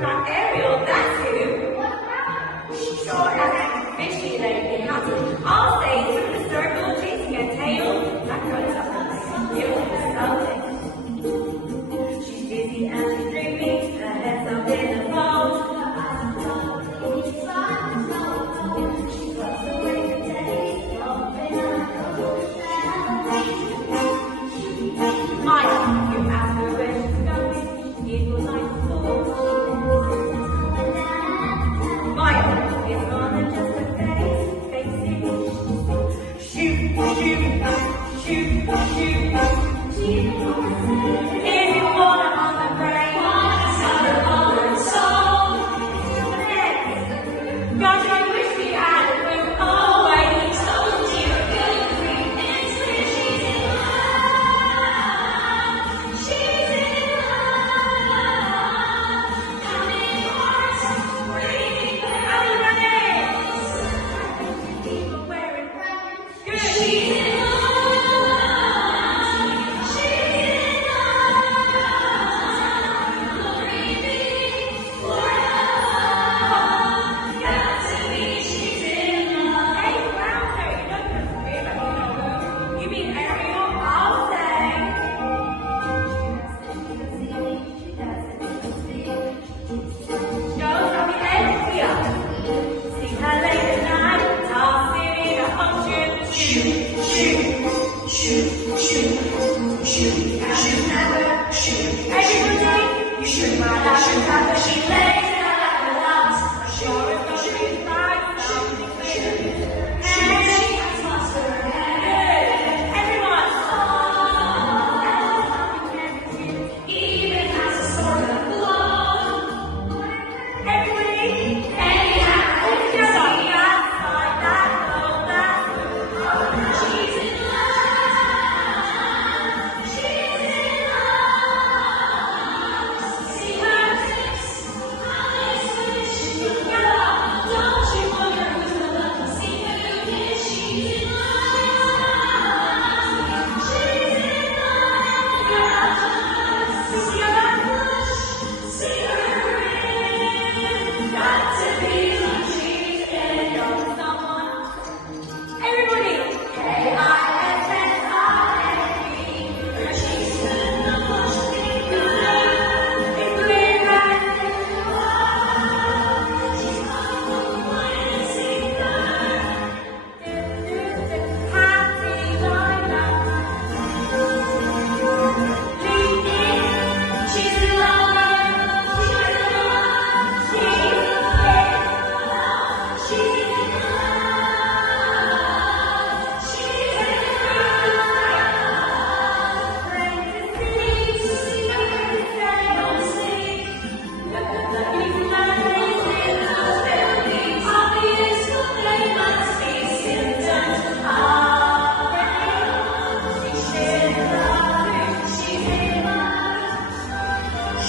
Not Ariel, that's who. She sure has acted fishy lately, hasn't. I'll say it's from the circle chasing a tail. That girl's up to something. She's dizzy and she's dreaming, her head's up in the fold. She puts away the days, Mike, you ask her where she's going, it was like a fool. Mike, it's more than just a face it. Shoot, shoot, shoot, shoot. If you wanna on the brain, another modern song. Gosh, I wish we had a clue. Oh, I told you, good grief, it's clear she's in love. She's in love. Coming hearts, breathing out. People wearing good. She's in love.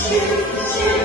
Shoot, shoot.